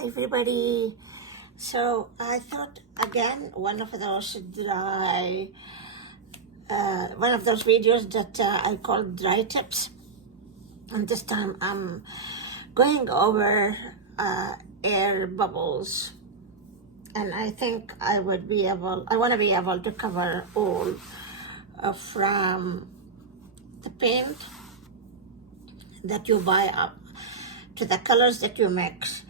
Hi everybody. So I thought again one of those videos that I called dry tips, and this time I'm going over air bubbles, and I think I want to be able to cover all from the paint that you buy up to the colors that you mix,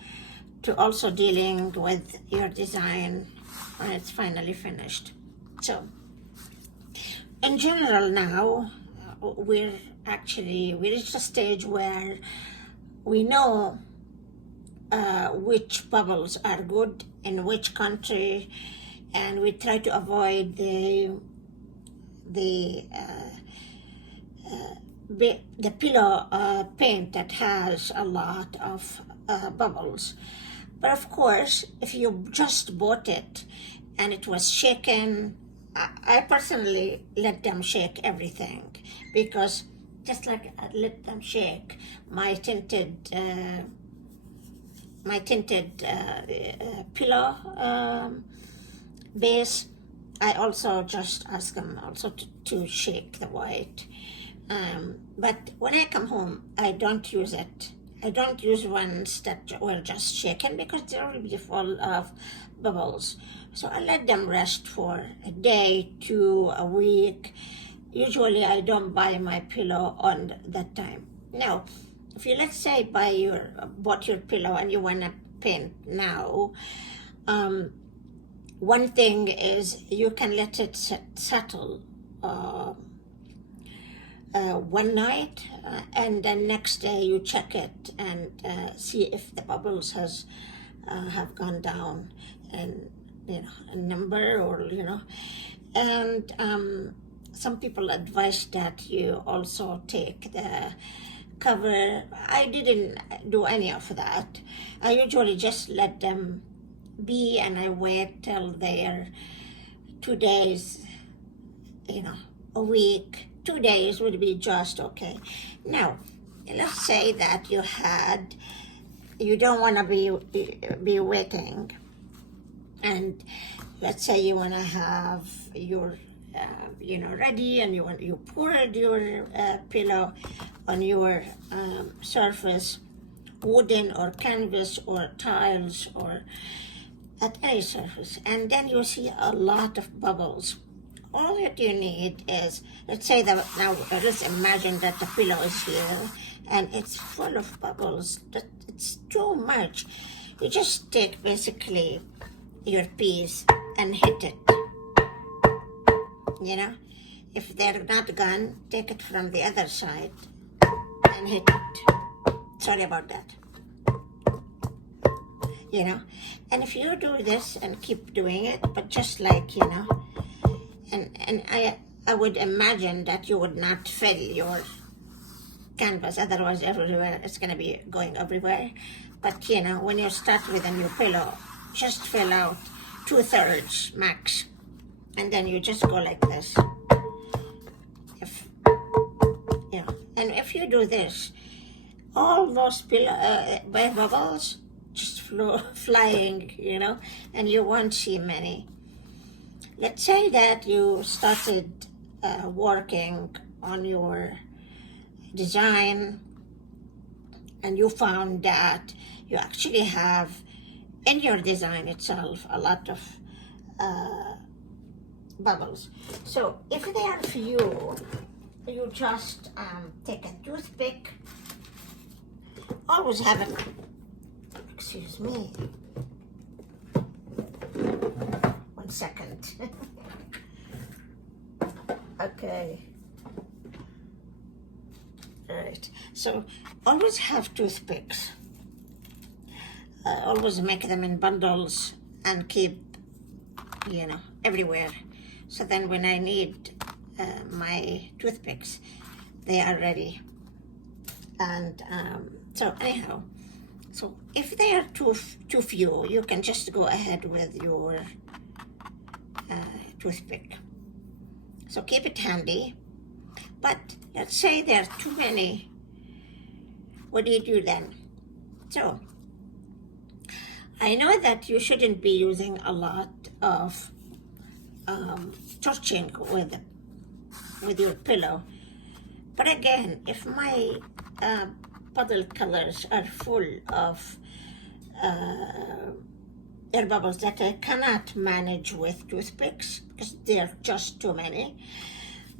to also dealing with your design when it's finally finished. So in general now, we reached a stage where we know which bubbles are good in which country, and we try to avoid the pillow paint that has a lot of bubbles. But of course, if you just bought it and it was shaken, I personally let them shake everything, because just like I let them shake my tinted pillow base, I also just ask them also to shake the white. But when I come home, I don't use it. I don't use ones that were just shaken, because they're really full of bubbles. So I let them rest for a day to a week. Usually I don't buy my pillow on that time. Now, if you, let's say, bought your pillow and you want to paint now, one thing is you can let it settle one night, and then next day you check it and see if the bubbles have gone down in a number, or and some people advise that you also take the cover. I didn't do any of that. I usually just let them be, and I wait till they're 2 days, a week. 2 days would be just okay. Now, let's say that you don't want to be waiting, and let's say you want to have your ready, and you poured your pillow on your surface, wooden or canvas or tiles or at any surface, and then you see a lot of bubbles. All that you need is, let's say that now, let's imagine that the pillow is here and it's full of bubbles. It's too much. You just take basically your piece and hit it. If they're not gone, take it from the other side and hit it. Sorry about that. And if you do this and keep doing it, but just like, and I would imagine that you would not fill your canvas, otherwise everywhere it's going to be going everywhere. But when you start with a new pillow, just fill out 2/3 max, and then you just go like this. And if you do this, all those bubbles just flying, and you won't see many. Let's say that you started working on your design, and you found that you actually have in your design itself a lot of bubbles. So if they are few, you just take a toothpick. Always have a, excuse me, 1 second. Okay. All right. So always have toothpicks. Always make them in bundles and keep, everywhere. So then when I need my toothpicks, they are ready. And so anyhow, so if they are too few, you can just go ahead with your toothpick. So keep it handy. But let's say there are too many. What do you do then? So I know that you shouldn't be using a lot of torching with your pillow. But again, if my puddle colors are full of air bubbles that I cannot manage with toothpicks because they're just too many,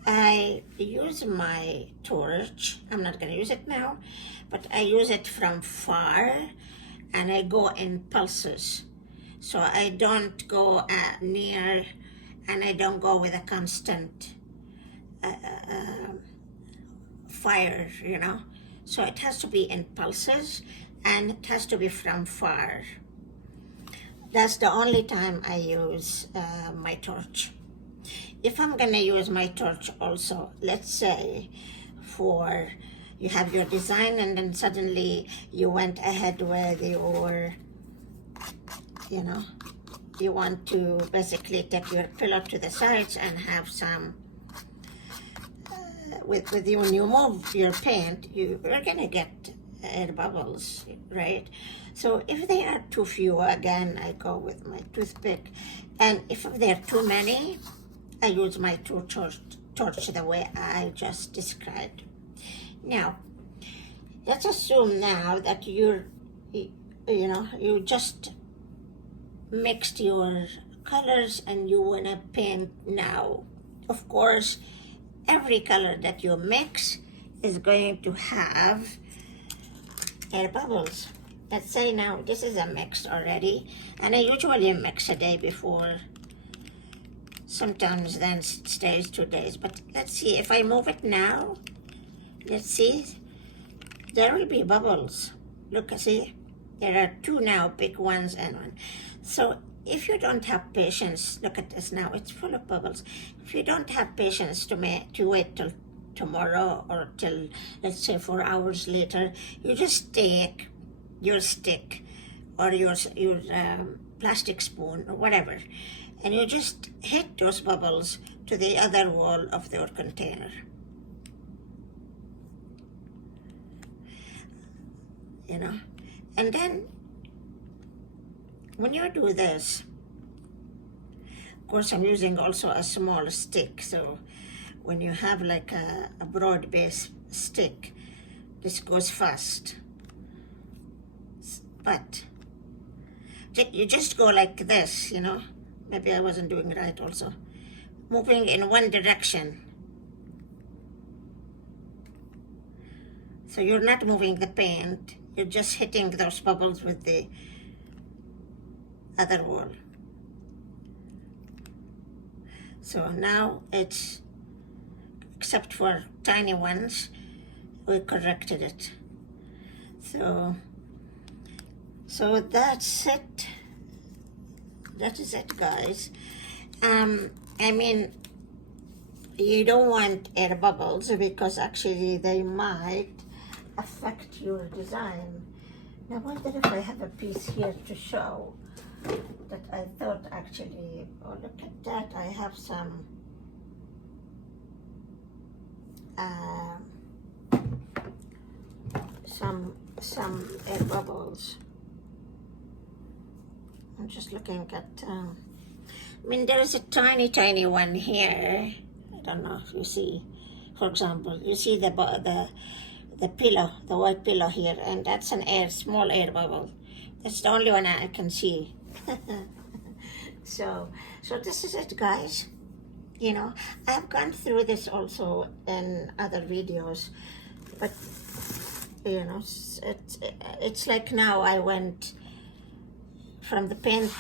I use my torch. I'm not going to use it now, but I use it from far and I go in pulses. So I don't go near and I don't go with a constant fire, you know. So it has to be in pulses and it has to be from far. That's the only time I use my torch. If I'm gonna use my torch also, let's say for you have your design and then suddenly you went ahead with your, you know, you want to basically take your pillow to the sides and have some, with you, when you move your paint, you're gonna get air bubbles, right? So if they are too few, again, I go with my toothpick. And if they're too many, I use my torch the way I just described. Now, let's assume now that you just mixed your colors and you want to paint now. Of course, every color that you mix is going to have air bubbles. Let's say now this is a mix already, and I usually mix a day before. Sometimes then it stays 2 days, but let's see, if I move it now, let's see, there will be bubbles. Look, see, there are 2 now, big ones and one. So if you don't have patience, look at this now, it's full of bubbles. If you don't have patience to wait till tomorrow or till, let's say, 4 hours later, you just take your stick or your plastic spoon or whatever, and you just hit those bubbles to the other wall of your container. You know, and then when you do this, of course I'm using also a small stick, so when you have like a broad base stick, this goes fast. But you just go like this, you know. Maybe I wasn't doing right also. Moving in one direction. So you're not moving the paint, you're just hitting those bubbles with the other wall. So now it's, except for tiny ones, we corrected it. So that's it. That is it, guys. I mean, you don't want air bubbles because actually they might affect your design. Now, I wonder if I have a piece here to show that I thought actually, oh, look at that, I have some air bubbles. I'm just looking at, I mean, there's a tiny one here. I don't know if you see, for example, you see the pillow, the white pillow here, and that's an small air bubble. That's the only one I can see. So this is it, guys. You know, I've gone through this also in other videos, but you know, it's like now I went from the paint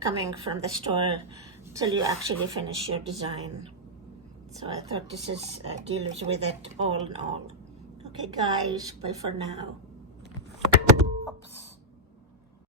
coming from the store till you actually finish your design. So I thought this is deals with it all in all. Okay, guys, bye for now.